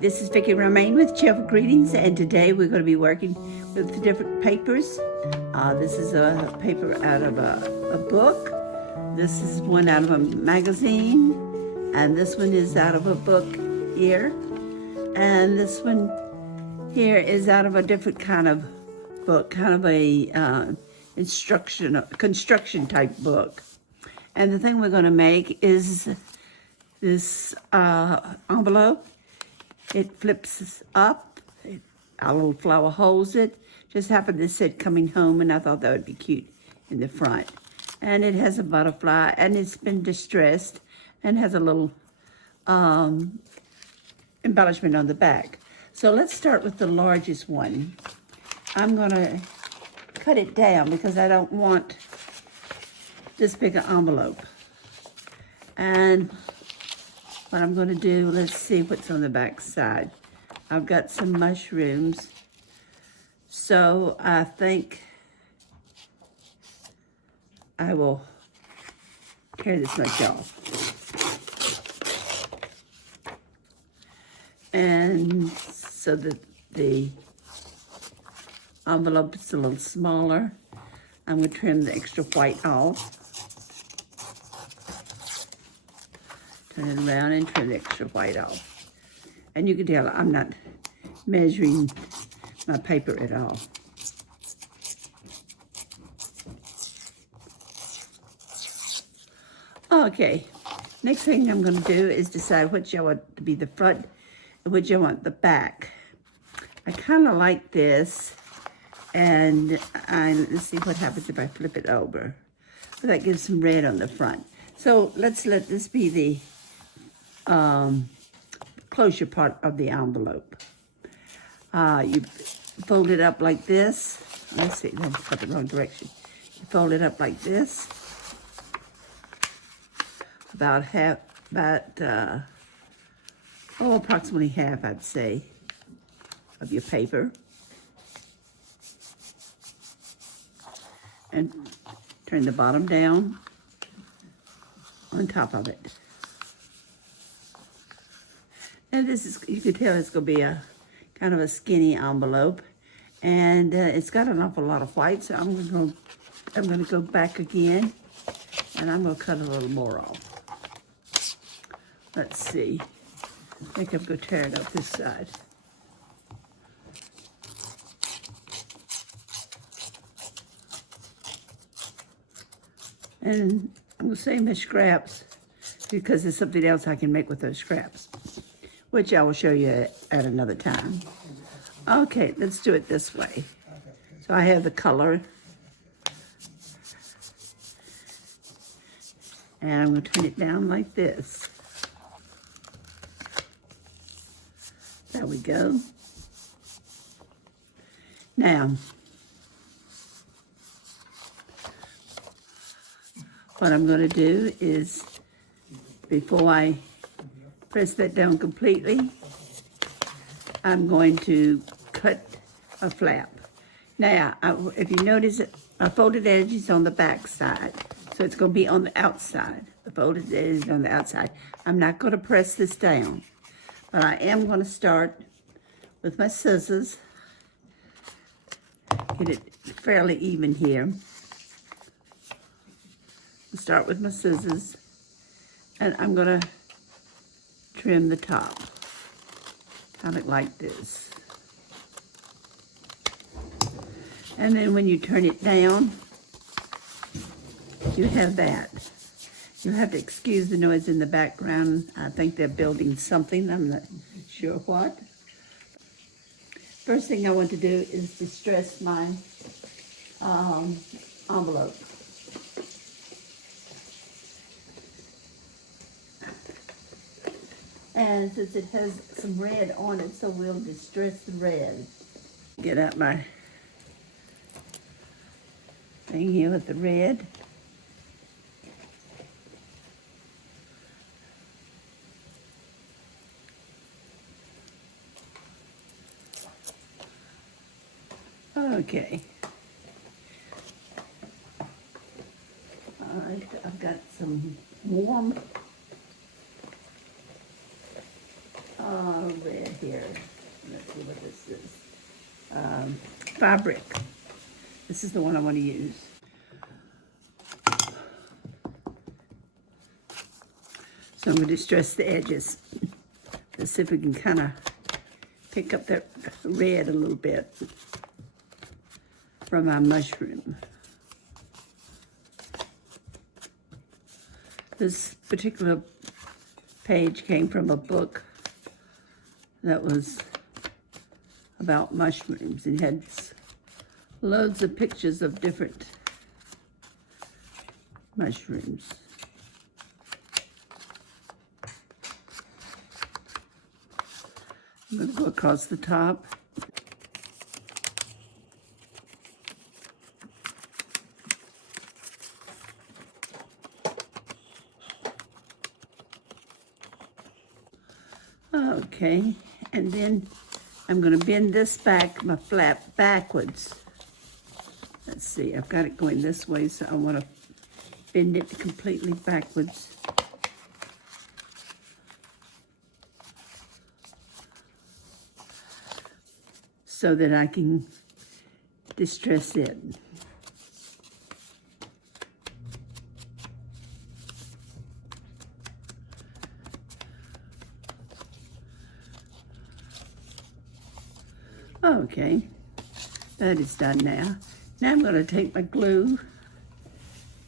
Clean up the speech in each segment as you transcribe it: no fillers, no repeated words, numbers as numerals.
This is Vicki Romaine with Cheerful Greetings, and today we're going to be working with the different papers. This is a paper out of a book. This is one out of a magazine, and this one is out of a book here. And this one here is out of a different kind of book, kind of a construction type book. And the thing we're going to make is this envelope. It flips up, our little flower holds it. Just happened to said coming home, and I thought that would be cute in the front. And it has a butterfly, and it's been distressed, and has a little embellishment on the back. So let's start with the largest one. I'm gonna cut it down because I don't want this big an envelope. And what I'm going to do, let's see what's on the back side. I've got some mushrooms. So I think I will tear this much off. And so that the envelope is a little smaller, I'm going to trim the extra white off. Turn it around and trim the extra white off. And you can tell I'm not measuring my paper at all. Okay, next thing I'm going to do is decide which I want to be the front and which I want the back. I kind of like this, and let's see what happens if I flip it over. Well, that gives some red on the front. So let's let this be the closure part of the envelope. You fold it up like this. Let's see, I got the wrong direction. You fold it up like this. Approximately half, I'd say, of your paper. And turn the bottom down on top of it. And this is, you can tell it's going to be a kind of a skinny envelope, and it's got an awful lot of white, so I'm going to go back again, and I'm going to cut a little more off. Let's see. I think I'm going to tear it up this side. And I'm going to save my scraps because there's something else I can make with those scraps, which I will show you at another time. Okay, let's do it this way. So I have the color. And I'm going to turn it down like this. There we go. Now, what I'm going to do is, before I press that down completely, I'm going to cut a flap. Now, if you notice, my folded edge is on the back side, so it's going to be on the outside. The folded edge is on the outside. I'm not going to press this down, but I am going to start with my scissors. Get it fairly even here. Start with my scissors, and I'm going to trim the top, kind of like this. And then when you turn it down, you have that. You have to excuse the noise in the background. I think they're building something. I'm not sure what. First thing I want to do is distress my envelope. And since it has some red on it, so we'll distress the red. Get out my thing here with the red. Okay. All right, I've got some warm red here. Let's see what this is. Fabric. This is the one I want to use. So I'm going to distress the edges. Let's see if we can kind of pick up that red a little bit from our mushroom. This particular page came from a book that was about mushrooms. It had loads of pictures of different mushrooms. I'm going to go across the top. Okay, and then I'm going to bend this back, my flap, backwards. Let's see, I've got it going this way, so I want to bend it completely backwards. So that I can distress it. Okay, that is done now. Now I'm going to take my glue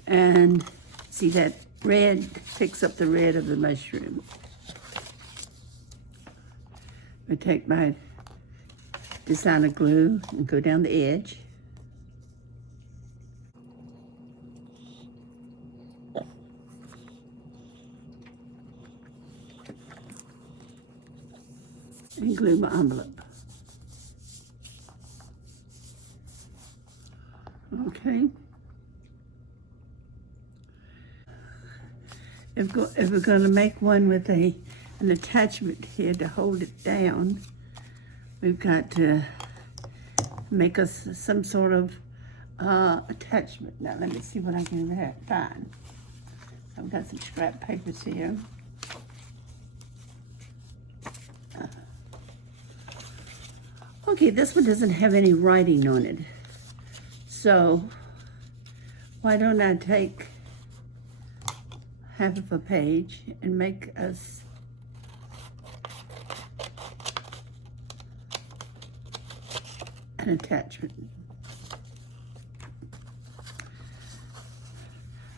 and see that red picks up the red of the mushroom. I take my designer glue and go down the edge. And glue my envelope. Okay. If we're going to make one with an attachment here to hold it down, we've got to make us some sort of attachment. Now let me see what I can find. I've got some scrap papers here. Okay, this one doesn't have any writing on it. So why don't I take half of a page and make us an attachment.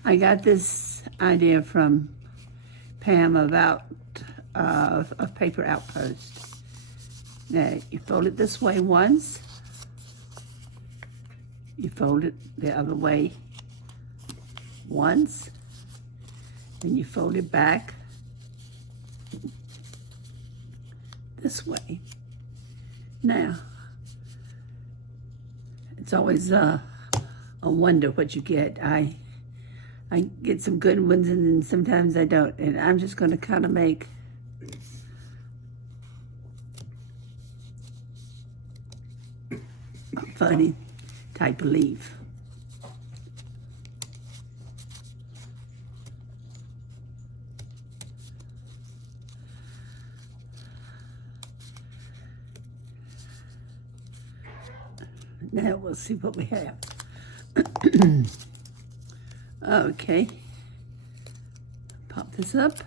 I got this idea from Pam about a paper outpost. Now you fold it this way once, you fold it the other way once, and you fold it back this way. Now, it's always a wonder what you get. I get some good ones and then sometimes I don't. And I'm just going to kind of make a funny type of leaf. Now we'll see what we have. Okay, pop this up.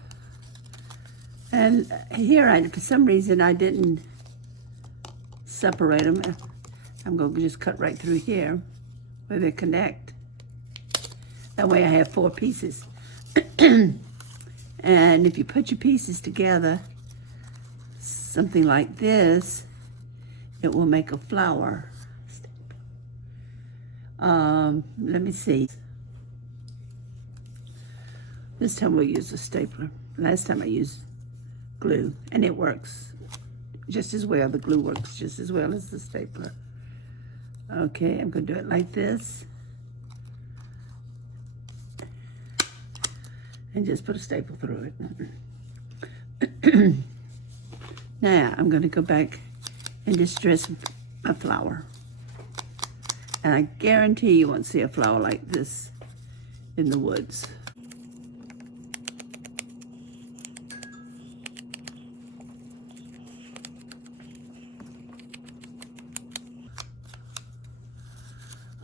And here, for some reason, I didn't separate them. I'm going to just cut right through here where they connect. That way I have 4 pieces. And if you put your pieces together, something like this, it will make a flower. Let me see. This time we'll use a stapler. Last time I used glue, and it works just as well. The glue works just as well as the stapler. Okay, I'm going to do it like this. And just put a staple through it. Now, I'm going to go back and distress my flower. And I guarantee you won't see a flower like this in the woods.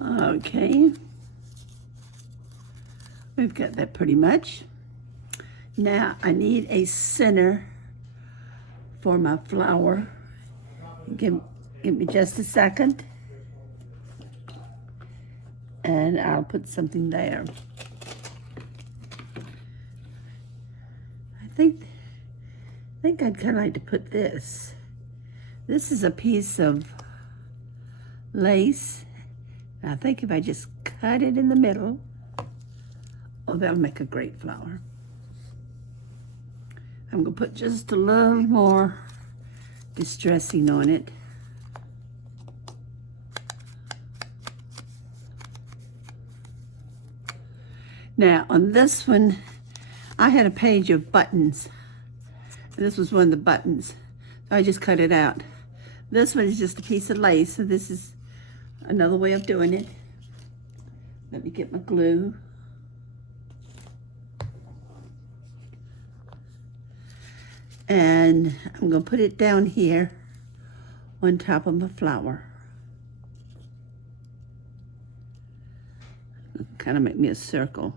Okay, we've got that pretty much. Now I need a center for my flower. Give me just a second, and I'll put something there. I think I'd kind of like to put this. This is a piece of lace. I think if I just cut it in the middle, oh, that'll make a great flower. I'm gonna put just a little more distressing on it. Now on this one, I had a page of buttons. This was one of the buttons, so I just cut it out. This one is just a piece of lace, so this is another way of doing it. Let me get my glue. And I'm gonna put it down here on top of my flower. Kind of make me a circle.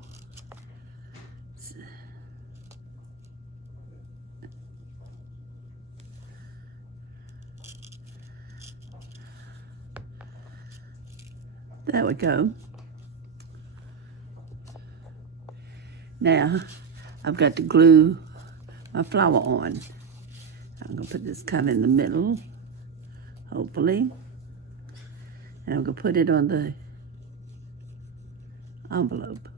There we go. Now, I've got to glue my flower on. I'm gonna put this kind of in the middle, hopefully. And I'm gonna put it on the envelope.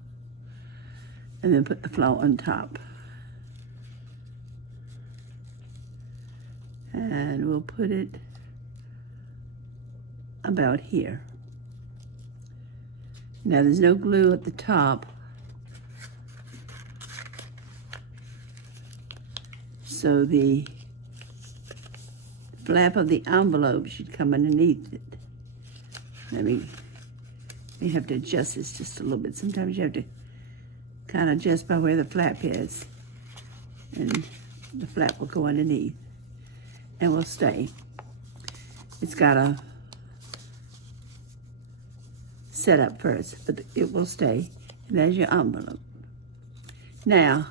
And then put the flower on top. And we'll put it about here. Now there's no glue at the top, so the flap of the envelope should come underneath it. Let me have to adjust this just a little bit. Sometimes you have to kind of adjust by where the flap is, and the flap will go underneath and will stay. It's got a set up first, but it will stay. And there's your envelope. Now,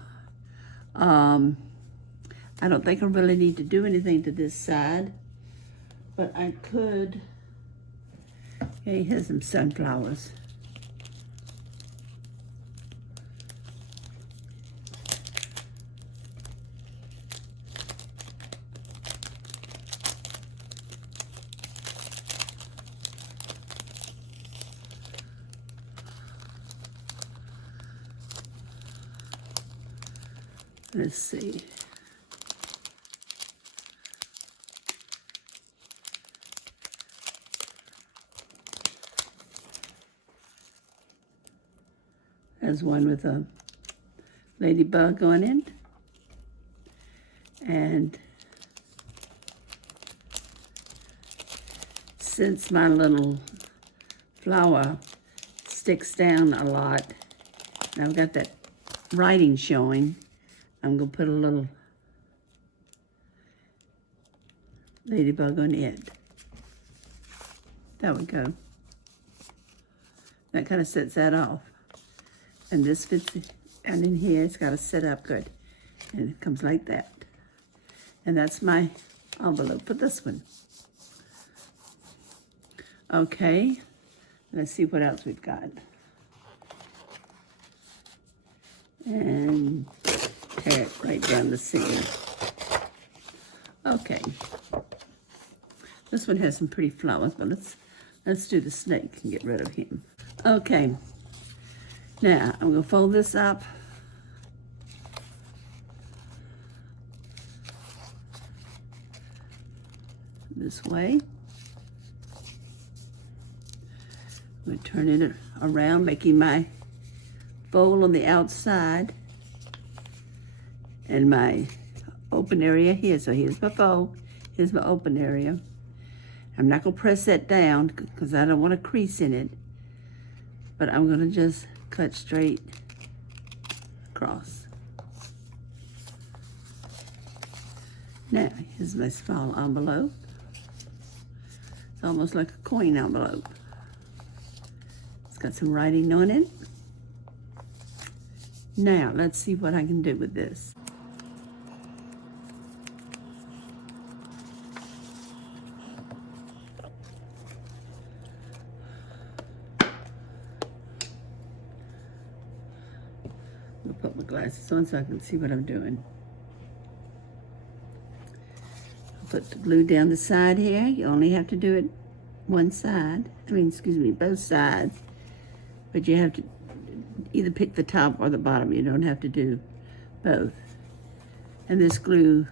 I don't think I really need to do anything to this side, but I could. Okay, here's some sunflowers. Let's see. There's one with a ladybug on it. And since my little flower sticks down a lot, and I've got that writing showing, I'm gonna put a little ladybug on it. There we go. That kind of sets that off. And this fits down in here. It's got to set up good. And it comes like that. And that's my envelope for this one. Okay, let's see what else we've got. And tear it right down the seam. Okay. This one has some pretty flowers, but let's do the snake and get rid of him. Okay. Now, I'm going to fold this up. This way. I'm going to turn it around, making my fold on the outside and my open area here. So here's my fold, here's my open area. I'm not going to press that down because I don't want a crease in it, but I'm going to just cut straight across. Now, here's my small envelope. It's almost like a coin envelope. It's got some writing on it. Now, let's see what I can do with this. I'll put my glasses on so I can see what I'm doing. I'll put the glue down the side here. You only have to do it one side. Both sides. But you have to either pick the top or the bottom. You don't have to do both. And this glue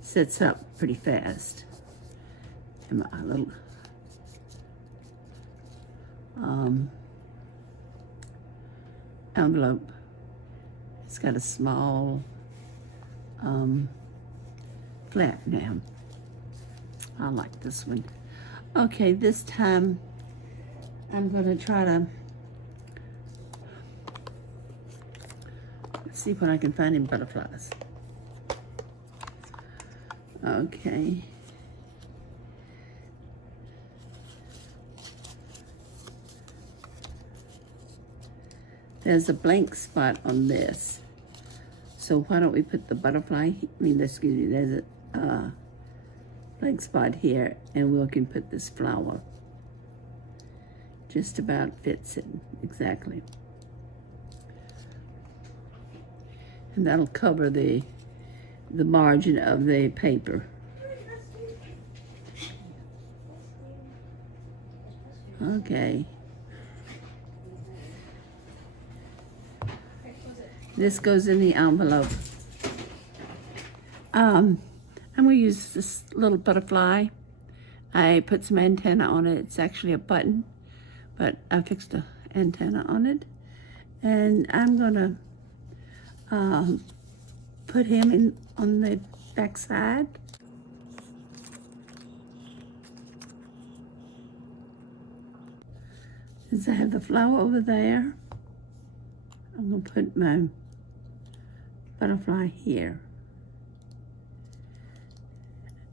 sets up pretty fast. And my little envelope, it's got a small flap now. I like this one. Okay, this time I'm going to try to see what I can find in butterflies. Okay. There's a blank spot on this. So why don't we put the butterfly, there's a blank spot here, and we can put this flower. Just about fits it exactly. And that'll cover the margin of the paper. Okay. This goes in the envelope. I'm going to use this little butterfly. I put some antenna on it. It's actually a button, but I fixed an antenna on it. And I'm going to put him in on the back side. Since I have the flower over there, I'm going to put my butterfly here.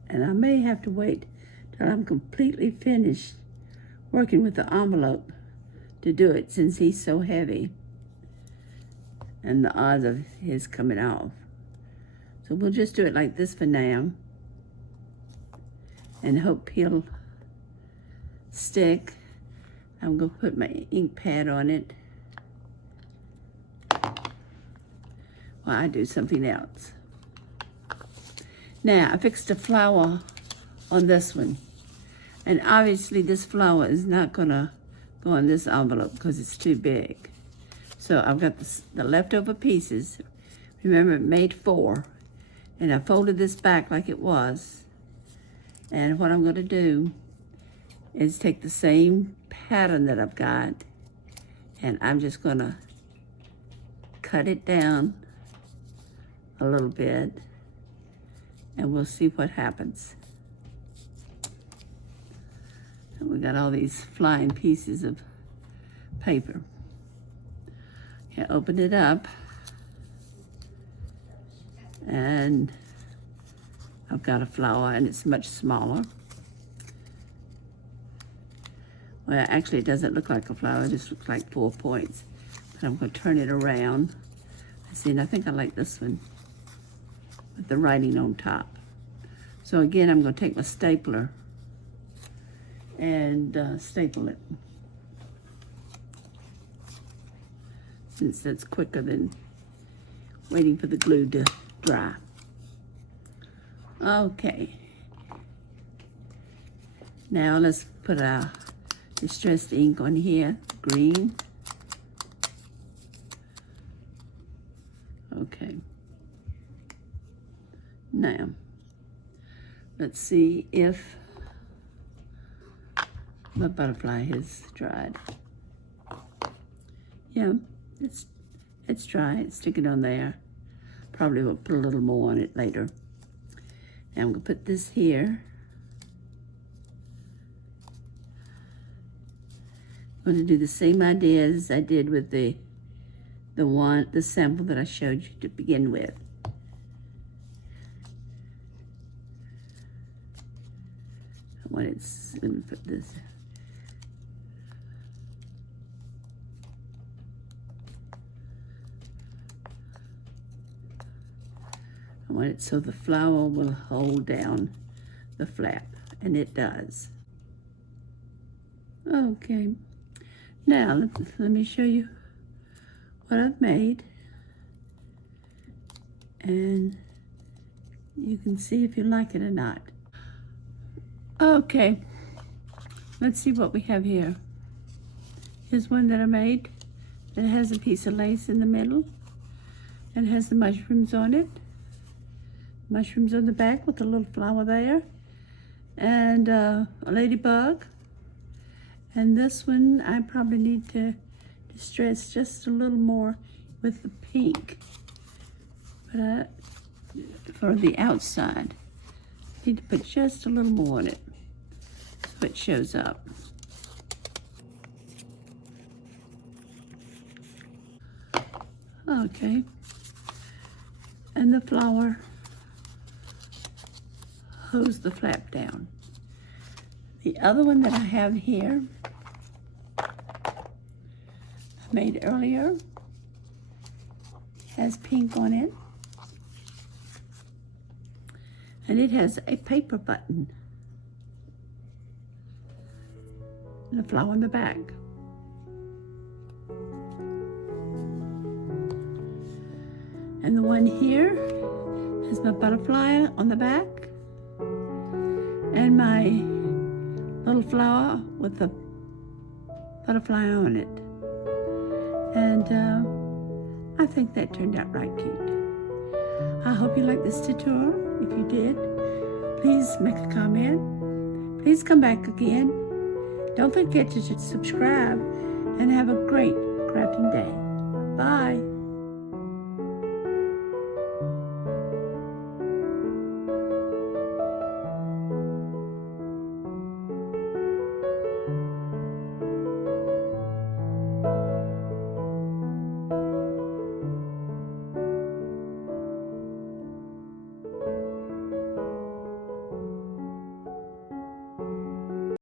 And I may have to wait till I'm completely finished working with the envelope to do it, since he's so heavy and the odds of his coming off. So we'll just do it like this for now and hope he'll stick. I'm going to put my ink pad on it while I do something else. Now, I fixed a flower on this one. And obviously this flower is not gonna go in this envelope because it's too big. So I've got the leftover pieces. Remember, it made 4. And I folded this back like it was. And what I'm gonna do is take the same pattern that I've got, and I'm just gonna cut it down a little bit, and we'll see what happens. And we got all these flying pieces of paper. Okay, open it up, and I've got a flower, and it's much smaller. Well, actually it doesn't look like a flower, it just looks like 4 points. But I'm going to turn it around. See, and I think I like this one with the writing on top. So again, I'm going to take my stapler and staple it, since that's quicker than waiting for the glue to dry. Okay. Now let's put our distressed ink on here, green. Okay. Now, let's see if my butterfly has dried. Yeah, it's dry. Stick it on there. Probably will put a little more on it later. Now I'm gonna put this here. I'm going to do the same idea as I did with the sample that I showed you to begin with. Let me put this I want it so the flower will hold down the flap, and it does. Okay, now let me show you what I've made, and you can see if you like it or not. Okay, let's see what we have here. Here's one that I made that has a piece of lace in the middle and has the mushrooms on it. Mushrooms on the back with a little flower there, and a ladybug. And this one I probably need to distress just a little more with the pink, but for the outside, I need to put just a little more on it so it shows up. Okay, and the flower hose the flap down. The other one that I have here, I made earlier, has pink on it, and it has a paper button and a flower on the back. And the one here has my butterfly on the back and my little flower with the butterfly on it. And I think that turned out right cute. I hope you liked this tutorial. If you did, please make a comment. Please come back again. Don't forget to subscribe